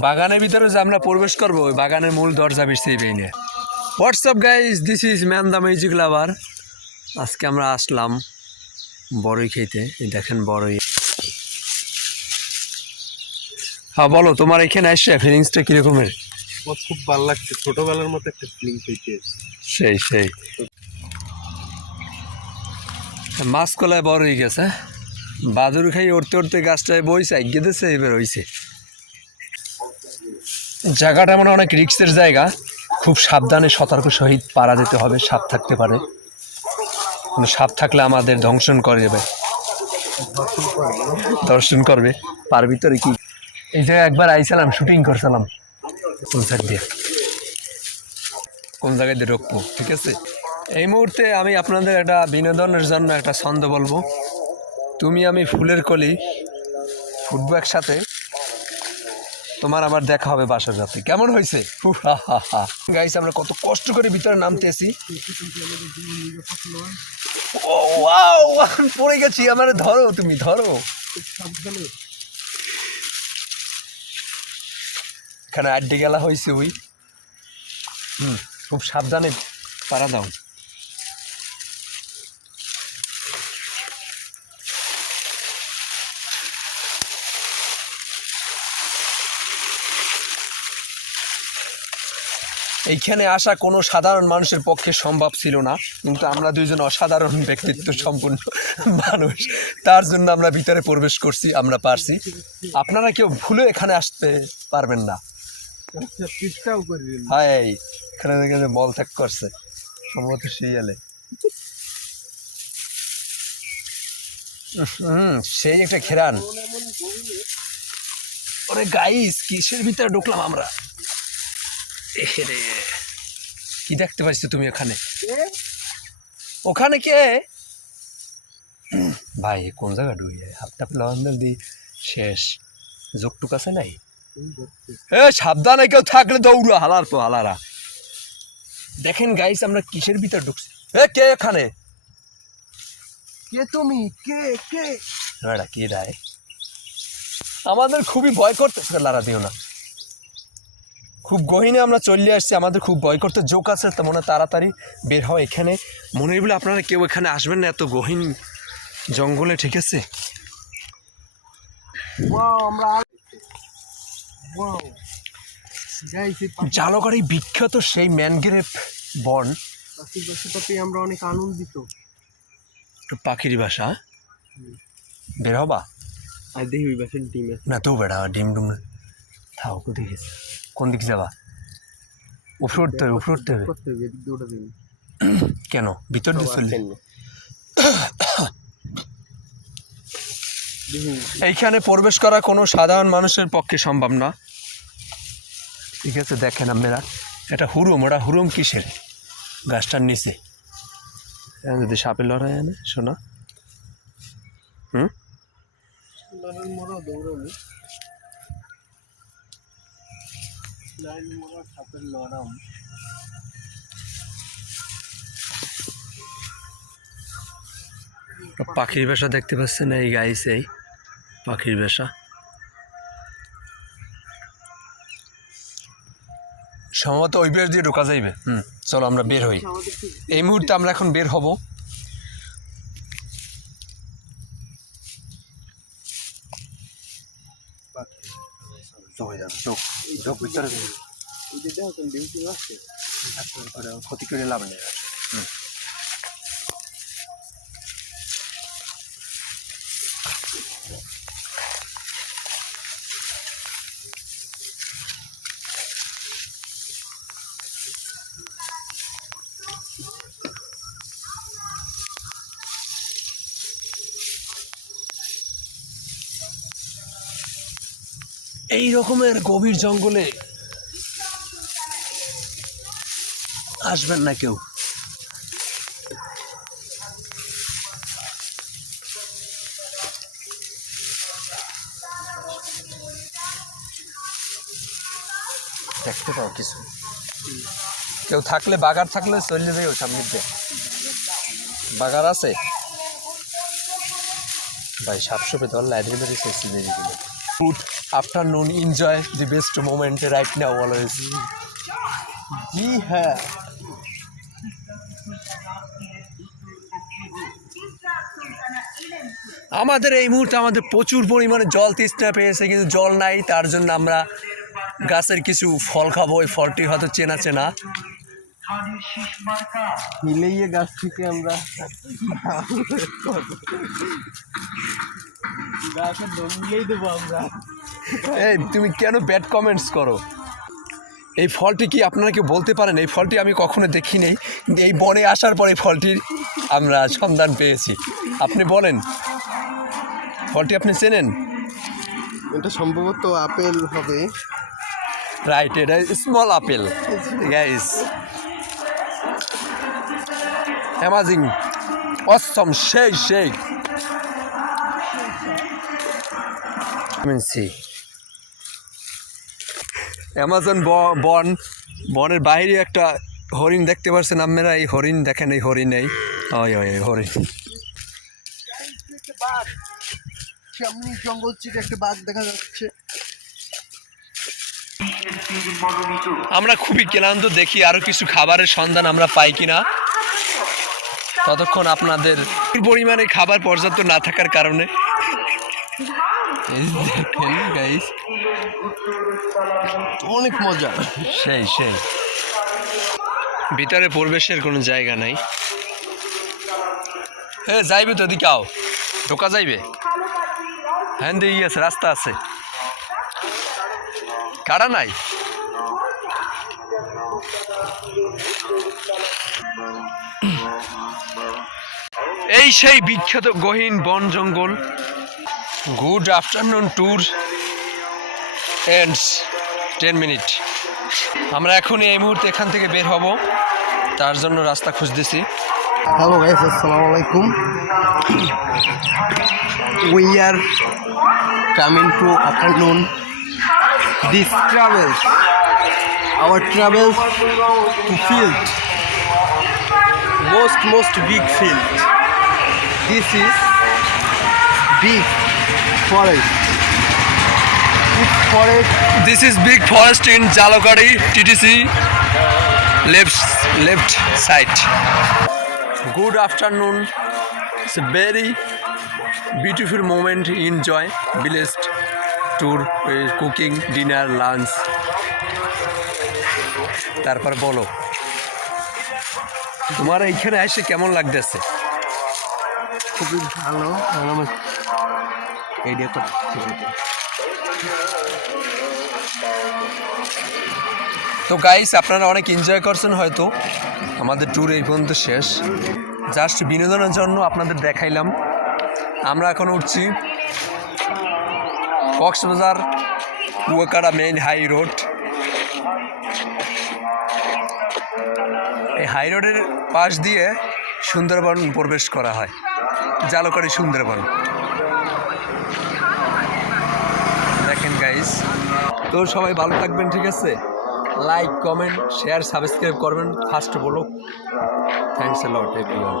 বাগানের ভিতরে যে আমরা প্রবেশ করবো ওই বাগানের মূল দরজা বেশি পেয়ে নিয়ে। What's up guys, this is man the magic lover. আজকে আমরা আসলাম বড়ই খেতে। এই দেখেন বড়ই। হ্যাঁ বলো, তোমার এখানে আসছে ফিলিংসটা কিরকমের? আমার খুব ভালো লাগছে, ছোটবেলার মতো একটা ফিলিং পেয়েছে। সেই সেই মাছ কলায় বড় হয়ে গেছে। বাদুর খাই উঠতে উঠতে গাছটায় বইছে এগিয়ে দিচ্ছে, এবার হইছে। জায়গাটা মানে অনেক রিস্কের জায়গা, খুব সাবধানে সতর্ক সহিত পাড়া দিতে হবে। সাপ থাকতে পারে, কিন্তু সাপ থাকলে আমাদের ধ্বংসন করে যাবে, দর্শন করবে। পার ভিতরে কি এই জায়গায় একবার আইছিলাম, শুটিং করছিলাম। কোন সাইড দিয়ে কোন জায়গায় দিয়ে ঢুকবো, ঠিক আছে? এই মুহূর্তে আমি আপনাদের একটা বিনোদনের জন্য একটা ছন্দ বলবো। তুমি আমি ফুলের কলি, ফুটবো একসাথে, তোমার আমার দেখা হবে বাসার রাতে। কেমন হয়েছে? গাইস, আমরা কত কষ্ট করে ভিতরে নামতেছি। ও ওয়াও, পড়ে গেছি। আমার ধরো, তুমি ধরো। এখানে আড্ডি গেলা হয়েছে ওই। খুব সাবধানে পাড়া দাও। এইখানে আসা কোনো সাধারণ মানুষের পক্ষে সম্ভব ছিল না, কিন্তু আমরা দুইজন অসাধারণ ব্যক্তিত্ব সম্পন্ন মানুষ, তার জন্য আমরা ভিতরে প্রবেশ করছি, আমরা পারছি। আপনারা কেউ ভুলে এখানে আসতে পারবেন না। হ্যাঁ, এখানে দেখে মল ত্যাগ করছে সম্ভবত শিয়ালে। সেই একটা ঘেরান। ওরে গাইস, কিসের ভিতরে ঢুকলাম আমরা? রে, কি দেখতে পাচ্ছ তুমি ওখানে? ওখানে কে ভাই? কোন জায়গা ঢুকে হাতটা লন্ডন দি শেষ যোগটুক আছে নাই? সাবধানে কেউ থাকলে দৌড়া, হালার পো হালারা। দেখেন গাইস, আমরা কিসের ভিতর ঢুকছি? কে এখানে? কে তুমি? কে কে? কি রায়? আমাদের খুবই ভয় করতেছে, লারা দিও না। খুব গহীনে আমরা চলে আসছি, আমাদের খুব ভয় করতে জোক আছে। তো মনে তাড়াতাড়ি বের হয় এখানে। মনে বলে আপনারা কেউ এখানে আসবেন না, এত গহীন জঙ্গলে, ঠিক আছে? জালকারি বিখ্যাত সেই ম্যানগ্রেভ বন। আমরা অনেক আনন্দিত। পাখির বাসা বের হবা? আর দেখি ওই বাসার ডিম না তো বেড়া, ডিম ডুম থাও। কোথায় কোন দিকে যাবা? উপরে উঠতে হবে, উপরে উঠতে হবে। কেন ভিতর দিয়ে চললে? এইখানে প্রবেশ করা কোনো সাধারণ মানুষের পক্ষে সম্ভব না, ঠিক আছে? দেখেন আপনারা, এটা হুরুম। ওটা হুরুম কিসের? গাছটার নিচে যদি সাপের লড়াই আনে শোনা। পাখির বাসা দেখতে পাচ্ছেন এই গাইস, এই পাখির বাসা। সম্ভবত ওই বের দিয়ে ঢোকা যাইবে। চলো আমরা বের হই। এই মুহূর্তে আমরা এখন বের হব। ক্ষতি করে লাভ নেই। এই রকমের গভীর জঙ্গলে আসবেন না কেউ। দেখতে পাও কিছু? কেউ থাকলে, বাগার থাকলে চলে যাবে সামনে দিয়ে। বাগার আছে ভাই, সাপসপে ধরলে foot afternoon. Enjoy the best moment right now always. জি হ্যাঁ। আমাদের এই মুহূর্তে আমাদের প্রচুর পরিমাণে জল তেষ্টা পেয়েছে, কিন্তু জল নাই, তার জন্য আমরা গাছের কিছু ফল খাবো। ওই ফলটি হয়তো চেনা চেনা। মিলেইয়ে গাছ থেকে আমরা গাছে দমিয়েই দেবো আমরা। এই তুমি কেন ব্যাড কমেন্টস করো? এই ফলটি কি আপনারা কেউ বলতে পারেন? এই ফলটি আমি কখনো দেখিনি, কিন্তু এই বনে আসার পরে ফলটির আমরা সন্ধান পেয়েছি। আপনি বলেন, ফলটি আপনি চেনেন? এটা সম্ভবত আপেল হবে। রাইট, এটা স্মল আপেল গাইস। অ্যামাজিং, অসম, সেই সি অ্যামাজন বনের বাইরে একটা হরিণ দেখতে পাচ্ছেন আপনারা? এই হরিণ দেখেন, এই হরিণ, এই হরিণ। সামনে জঙ্গল থেকে একটা বাঘ দেখা যাচ্ছে। আমরা খুবই ক্লান্ত, দেখি আরো কিছু খাবারের সন্ধান আমরা পাই কিনা। ততক্ষণ আপনাদের পরিমাণে খাবার পর্যাপ্ত না থাকার কারণে গাইস অনেক মজা। সেই ভিতরে প্রবেশের কোনো জায়গা নাই। হ্যাঁ, যাইবে তো দিকাও, ঢোকা যাইবে। হ্যাঁ দিয়ে আছে, রাস্তা আছে, কাটা নাই। এই সেই বিখ্যাত গহীন বন জঙ্গল। Good afternoon tour ends 10 minute. আমরা এখনই এই মুহূর্তে এখান থেকে বের হব, তার জন্য রাস্তা খুঁজতেছি। হ্যালো গাইস, আসসালামু আলাইকুম। We are coming to afternoon. This travels, our travels to field, most big field. This is big forest. This forest. This is big forest in Jalokari, TTC, left side. Good afternoon. It's a very beautiful moment. Enjoy blessed tour, cooking, dinner, lunch. তারপর বলো, তোমার এইখানে এসে কেমন লাগতেছে? খুবই ভালো। এই দেখো, তো গাইস, আপনারা অনেক এনজয় করছেন হয়তো। আমাদের ট্যুর এই পর্যন্ত শেষ। জাস্ট বিনোদনের জন্য আপনাদের দেখাইলাম। আমরা এখন উঠছি Cox's Bazar Kuakata main high road. এই হাই রোডের পাশ দিয়ে সুন্দরবন প্রবেশ করা হয়, জালকারি সুন্দরবন। দেখেন গাইস, তো সবাই ভালো থাকবেন, ঠিক আছে? লাইক, কমেন্ট, শেয়ার, সাবস্ক্রাইব করবেন। ফার্স্ট বলো, থ্যাংকস এ লট এভরিওয়ান।